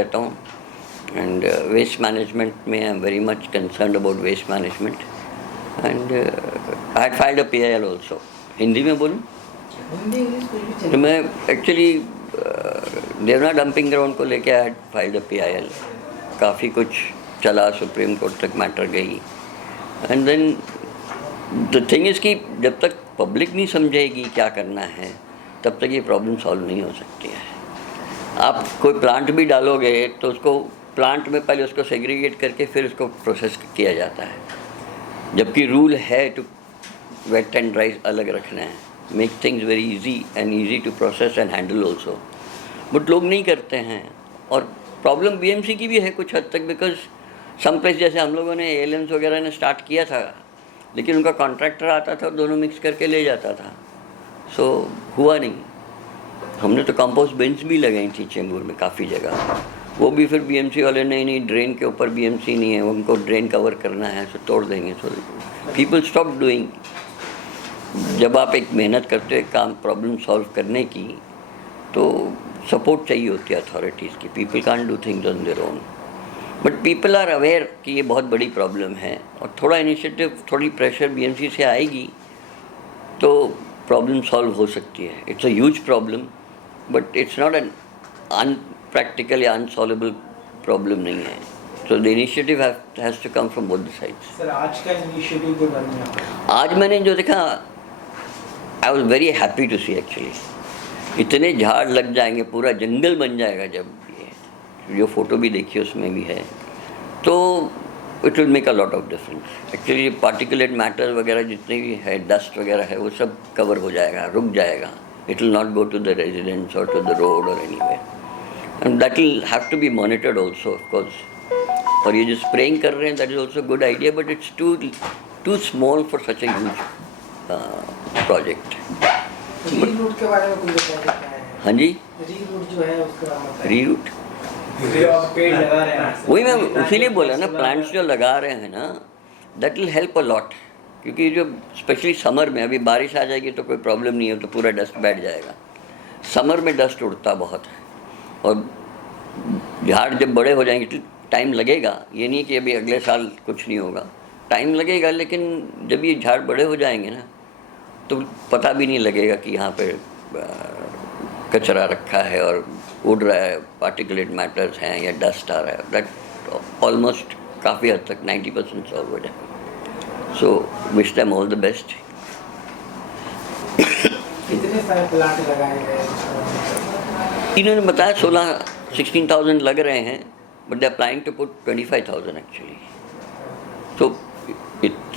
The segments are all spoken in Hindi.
रहता हूँ एंड वेस्ट मैनेजमेंट में I am very much concern about waste management and I had filed a PIL also. Hindi में बोलूँ तो मैं एक्चुअली देवना डंपिंग ग्राउंड को लेके I had filed a PIL। काफ़ी कुछ चला, सुप्रीम कोर्ट तक मैटर गई and then the thing is कि जब तक पब्लिक नहीं समझेगी क्या करना है तब तक ये प्रॉब्लम सॉल्व नहीं हो सकती है। आप कोई प्लांट भी डालोगे तो उसको प्लांट में पहले उसको सेग्रीगेट करके फिर उसको प्रोसेस किया जाता है, जबकि रूल है टू वेट एंड ड्राई अलग रखना है, make things very easy and easy to process and handle also, but लोग नहीं करते हैं। और प्रॉब्लम BMC की भी है कुछ हद तक, बिकॉज सम प्लेस जैसे हम लोगों ने ALMs वगैरह ने स्टार्ट किया था, लेकिन उनका कॉन्ट्रैक्टर आता था दोनों मिक्स करके ले जाता था, सो हुआ नहीं। हमने तो कंपोस्ट बिन्स भी लगाई थी चेंबूर में काफ़ी जगह, वो भी फिर BMC वाले नहीं ड्रेन के ऊपर BMC नहीं है, उनको ड्रेन कवर करना है तो तोड़ देंगे। So people stop doing. जब आप एक मेहनत करते हो काम प्रॉब्लम सॉल्व करने की, तो सपोर्ट चाहिए होती है अथॉरिटीज़ की। People can't do things on their own, but people are aware कि ये बहुत बड़ी प्रॉब्लम है, और थोड़ा इनिशिएटिव, थोड़ी प्रेशर BMC से आएगी तो प्रॉब्लम सॉल्व हो सकती है। It's a huge problem, but it's not an unpractical या अनसॉल्वेबल प्रॉब्लम नहीं है। So the initiative has to come from both the sides. Sir आज का इनिशिएटिव के बारे में आज मैंने जो देखा, I was very happy to see actually. इतने झाड़ लग जाएंगे, पूरा जंगल बन जाएगा। जब ये जो फ़ोटो भी देखी उसमें भी है, तो it will make a lot of difference. Actually particulate matter वगैरह जितने भी है, डस्ट वगैरह है, वो सब कवर हो जाएगा, रुक जाएगा। It will not go to the residents और टू द रोड और anywhere, and that will have to be monitored also of course. और ये जो स्प्रेइंग कर रहे हैं, that is also good idea, but it's too small for such a huge project. Reroute के बारे में कुछ बताइए। हाँ जी, रीरूट जो है उसका मतलब रीरूट पेड़ लगा रहे हैं, वही मैं उसीलिए बोला ना, प्लांट्स जो लगा रहे हैं ना, that will help a lot. क्योंकि जो स्पेशली समर में, अभी बारिश आ जाएगी तो कोई प्रॉब्लम नहीं है, तो पूरा डस्ट बैठ जाएगा। समर में डस्ट उड़ता बहुत है, और झाड़ जब बड़े हो जाएंगे तो टाइम लगेगा। ये नहीं कि अभी अगले साल कुछ नहीं होगा, टाइम लगेगा, लेकिन जब ये झाड़ बड़े हो जाएंगे ना, तो पता भी नहीं लगेगा कि यहाँ पे कचरा रखा है और उड़ रहा है, पार्टिकुलेट मैटर्स हैं या डस्ट आ रहा है। दैट ऑलमोस्ट काफ़ी हद तक 90% सॉल्व हो जाए। So wish them all the best. कितने सारे प्लांट लगाए गए? इन्होंने बताया 16,000 लग रहे हैं, but they are planning to put 25,000 actually. तो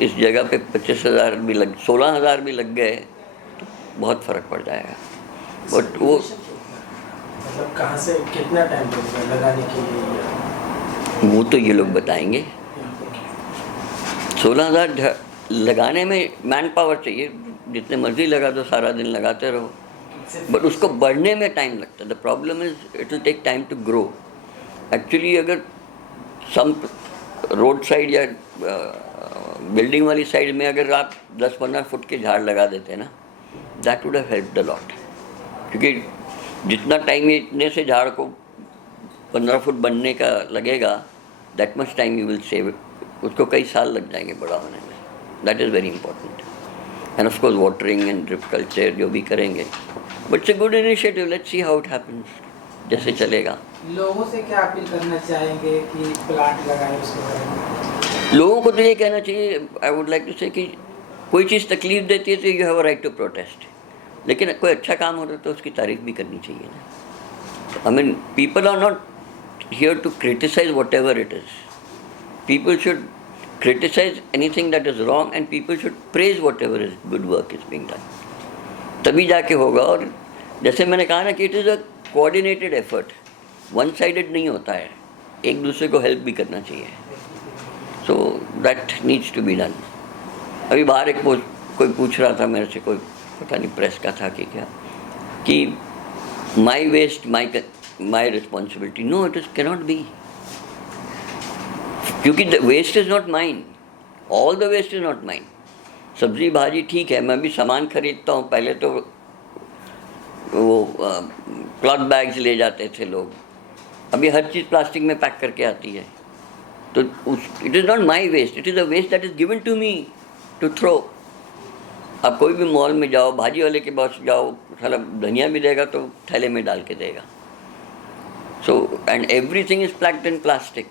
इस जगह पे 25,000 भी 16,000 भी लग गए तो बहुत फ़र्क पड़ जाएगा। बट वो मतलब कहाँ से कितना टाइम लगेगा लगाने के लिए? वो तो ये लोग बताएंगे। 16,000 लगाने में मैन पावर चाहिए, जितने मर्जी लगा दो, सारा दिन लगाते रहो, बट उसको बढ़ने में टाइम लगता है। The problem is it will take time to grow. Actually अगर सम रोड साइड या बिल्डिंग वाली साइड में अगर आप 10-15 फुट के झाड़ लगा देते ना, that would have helped a lot. क्योंकि जितना टाइम इतने से झाड़ को 15 फुट बनने का लगेगा, that much time you will save. उसको कई साल लग जाएंगे बड़ा होने में। That is very important. End of course watering and drip culture जो भी करेंगे, but it's a good initiative. Let's see how it happens, जैसे चलेगा। लोगों से क्या अपील करना चाहेंगे कि प्लांट लगाएं उसके बारे में? लोगों को तो ये कहना चाहिए, आई वुड लाइक टू से कि कोई चीज़ तकलीफ देती है तो you have a right to protest, लेकिन कोई अच्छा काम होता है तो उसकी तारीफ भी करनी चाहिए ना। I mean people are not here to criticize whatever it is. People should criticize anything that is wrong and people should praise whatever is good work is being done, तभी जाके होगा। और जैसे मैंने कहा ना कि it is a coordinated effort, one sided नहीं होता है, एक दूसरे को हेल्प भी करना चाहिए। So that needs to be done. अभी बाहर एक कोई पूछ रहा था मेरे से, कोई पता नहीं प्रेस का था कि क्या, कि my waste my responsibility. No, it is cannot be, क्योंकि the waste is not mine, all the waste is not mine. सब्ज़ी भाजी ठीक है, मैं भी सामान खरीदता हूँ, पहले तो वो क्लॉथ बैग्स ले जाते थे लोग, अभी हर चीज़ प्लास्टिक में पैक करके आती है, तो it is not my waste, it is a waste that is given to me to throw. आप कोई भी मॉल में जाओ, भाजी वाले के पास जाओ, साला धनिया भी देगा तो थैले में डाल के देगा। So and everything is packed in plastic.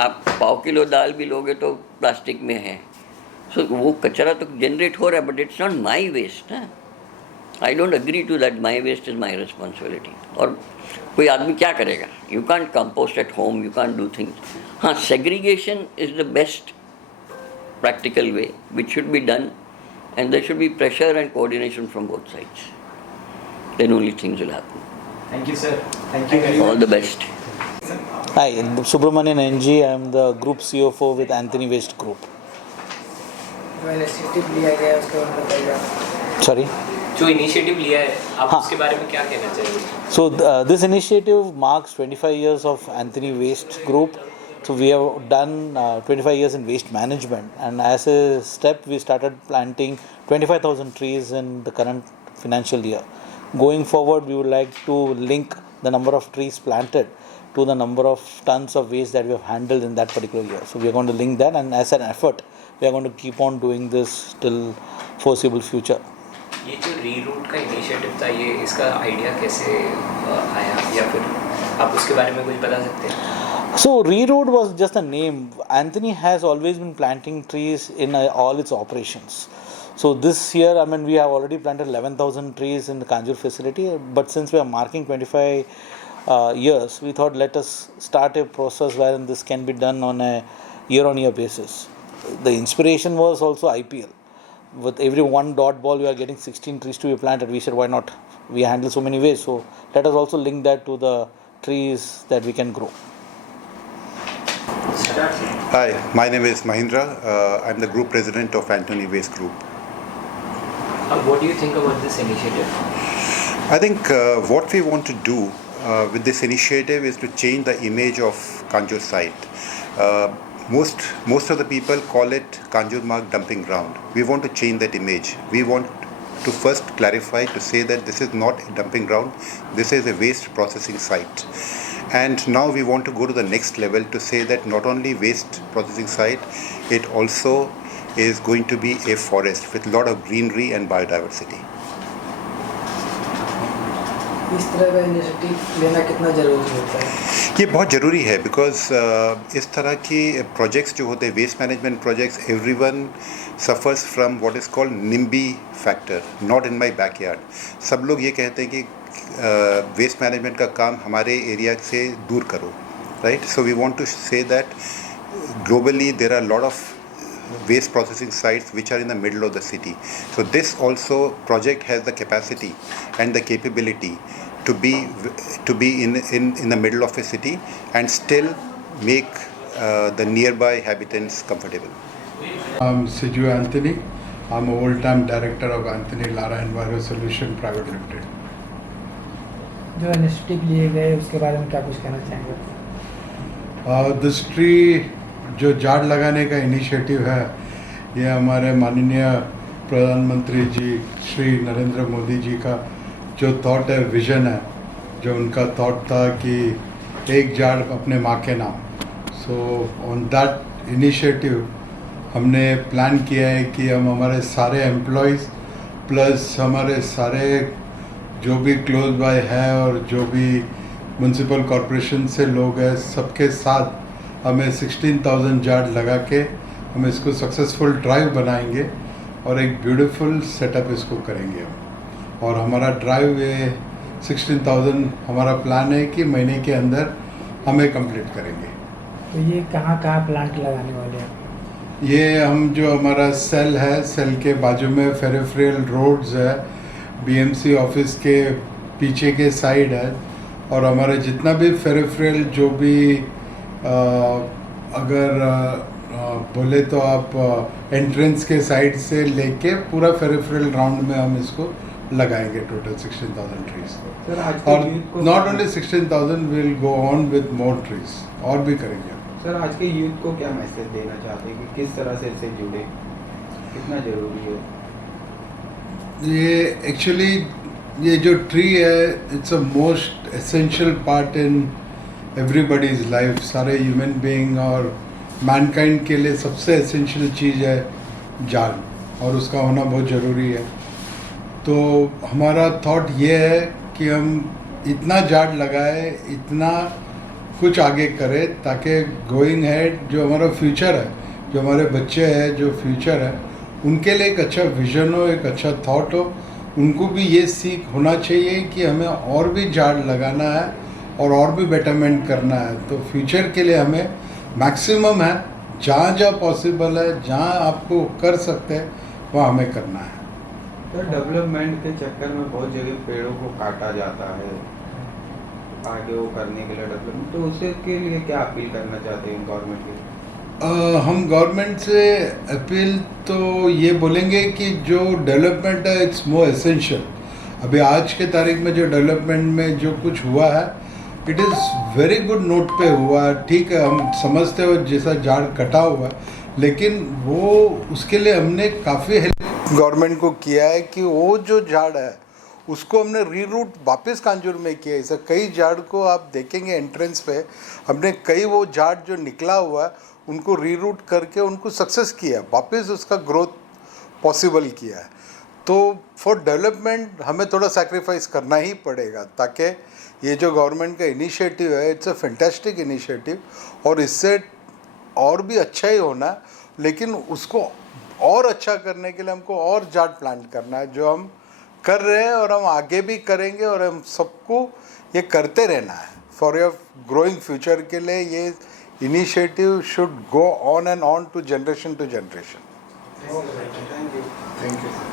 आप 1/4 किलो दाल भी लोगे तो प्लास्टिक में है। सो वो कचरा तो जनरेट हो रहा है, but it's not my waste ना। I don't agree to that my waste is my responsibility. और कोई आदमी क्या करेगा? You can't compost at home, you can't do things. हाँ, segregation is the best practical way which should be done, and there should be pressure and coordination from both sides. Then only things will happen. Thank you, sir. Thank you very All much. the best. Hi, Subramanian NG. I am the Group CFO with Anthony Waste Group. जो इनिशिएटिव लिया गया है उसके बारे में बताइए। Sorry. जो इनिशिएटिव लिया है आप हाँ। उसके बारे में क्या कहना चाहिए? So this initiative marks 25 years of Anthony Waste Group. So we have done 25 years in waste management, and as a step we started planting 25,000 trees in the current financial year. Going forward, we would like to link the number of trees planted to the number of tons of waste that we have handled in that particular year. So we are going to link that, and as an effort we are going to keep on doing this till foreseeable future. ये जो रीरूट का इनिशिएटिव था, ये इसका आइडिया कैसे आया, या फिर आप उसके बारे में कुछ बता सकते हैं? So Reroad was just a name. Anthony has always been planting trees in all its operations. So this year, I mean, we have already planted 11,000 trees in the Kanjur facility. But since we are marking 25 years, we thought let us start a process wherein this can be done on a year-on-year basis. The inspiration was also IPL. With every one dot ball, we are getting 16 trees to be planted. We said, why not? We handle so many ways. So let us also link that to the trees that we can grow. Hi, my name is Mahindra. I'm the Group President of Anthony Waste Group. What do you think about this initiative? I think what we want to do with this initiative is to change the image of Kanjur site. Most of the people call it Kanjur Marg dumping ground. We want to change that image. We want to first clarify to say that this is not a dumping ground, this is a waste processing site. And now we want to go to the next level to say that not only waste processing site, it also is going to be a forest with a lot of greenery and biodiversity. इस तरह का इनिशिएटिव लेना कितना ज़रूरी होता है? ये बहुत ज़रूरी है बिकॉज इस तरह की प्रोजेक्ट्स जो होते हैं, waste management projects, everyone suffers from what is called NIMBY factor, not in my backyard. सब लोग ये कहते हैं कि वेस्ट मैनेजमेंट का काम हमारे एरिया से दूर करो, right? So we want to say that globally there are lot of waste processing sites which are in the middle of the city. So this also project has the capacity and the capability to be in the middle of a city and still make the nearby habitants comfortable. I'm Siju Anthony. I'm a full-time director of Anthony Lara Enviro Solution Private Limited. जो इनिशिएटिव लिए गए उसके बारे में क्या कुछ कहना चाहेंगे? दिस ट्री जो झाड़ लगाने का इनिशिएटिव है, ये हमारे माननीय प्रधानमंत्री जी श्री नरेंद्र मोदी जी का जो थॉट है, विजन है, जो उनका थॉट था कि एक झाड़ अपने माँ के नाम। सो ऑन दैट इनिशिएटिव हमने प्लान किया है कि हम हमारे सारे एम्प्लॉयज़ प्लस हमारे सारे जो भी क्लोज बाय है और जो भी म्यूनसिपल कॉरपोरेशन से लोग हैं, सबके साथ हमें 16,000 झाड़ लगा के हम इसको सक्सेसफुल ड्राइव बनाएंगे और एक ब्यूटीफुल सेटअप इसको करेंगे हम। और हमारा ड्राइव ये 16,000 हमारा प्लान है कि महीने के अंदर हमें कंप्लीट करेंगे। तो ये कहाँ प्लांट लगाने वाले हैं? ये हम जो हमारा सेल है, सेल के बाजू में फेरेफ्रेल रोड्स है, बीएमसी ऑफिस के पीछे के साइड है, और हमारे जितना भी फेरेफ्रेल जो भी अगर बोले तो आप एंट्रेंस के साइड से लेके पूरा फेरेफ्रेल राउंड में हम इसको लगाएंगे टोटल 16,000 ट्रीज। और not only 16,000, will go on with more trees, और भी करेंगे। सर, आज के यूथ को क्या मैसेज देना चाहते हैं कि किस तरह से इससे जुड़े, कितना ज़रूरी है? ये एक्चुअली ये जो ट्री है, it's a most essential part in everybody's life, सारे ह्यूमन बीइंग और मैनकाइंड के लिए सबसे एसेंशियल चीज़ है जाड़, और उसका होना बहुत ज़रूरी है। तो हमारा थॉट ये है कि हम इतना जाड़ लगाए, इतना कुछ आगे करें, ताकि गोइंग हेड जो हमारा फ्यूचर है, जो हमारे बच्चे हैं, जो फ्यूचर है, उनके लिए एक अच्छा विज़न हो, एक अच्छा थॉट हो। उनको भी ये सीख होना चाहिए कि हमें और भी झाड़ लगाना है और भी बेटरमेंट करना है। तो फ्यूचर के लिए हमें मैक्सिमम है, जहाँ जहाँ पॉसिबल है, जहाँ आपको कर सकते हैं, वहाँ हमें करना है। तो डेवलपमेंट के चक्कर में बहुत जगह पेड़ों को काटा जाता है आगे वो करने के लिए डेवलपमेंट, तो उसके लिए क्या अपील करना चाहते हैं गवर्नमेंट के? हम गवर्नमेंट से अपील तो ये बोलेंगे कि जो डेवलपमेंट है इट्स मोर एसेंशियल। अभी आज के तारीख में जो डेवलपमेंट में जो कुछ हुआ है, it is very good note पे हुआ है। ठीक है, हम समझते हो जैसा झाड़ कटा हुआ है, लेकिन वो उसके लिए हमने काफ़ी हेल्प गवर्नमेंट को किया है कि वो जो झाड़ है उसको हमने रीरूट वापस कांजूर में किया है। ऐसा कई झाड़ को आप देखेंगे एंट्रेंस पे, हमने कई वो झाड़ जो निकला हुआ है उनको रीरूट करके उनको सक्सेस किया, वापस उसका ग्रोथ पॉसिबल किया है। तो फॉर डेवलपमेंट हमें थोड़ा सैक्रिफाइस करना ही पड़ेगा, ताकि ये जो गवर्नमेंट का इनिशिएटिव है इट्स अ फैंटास्टिक इनिशिएटिव, और इससे और भी अच्छा ही होना, लेकिन उसको और अच्छा करने के लिए हमको और झाड़ प्लांट करना है, जो हम कर रहे हैं और हम आगे भी करेंगे, और हम सबको ये करते रहना है फॉर योर ग्रोइंग फ्यूचर के लिए। ये initiative should go on and on to generation to generation. Thank you. Thank you.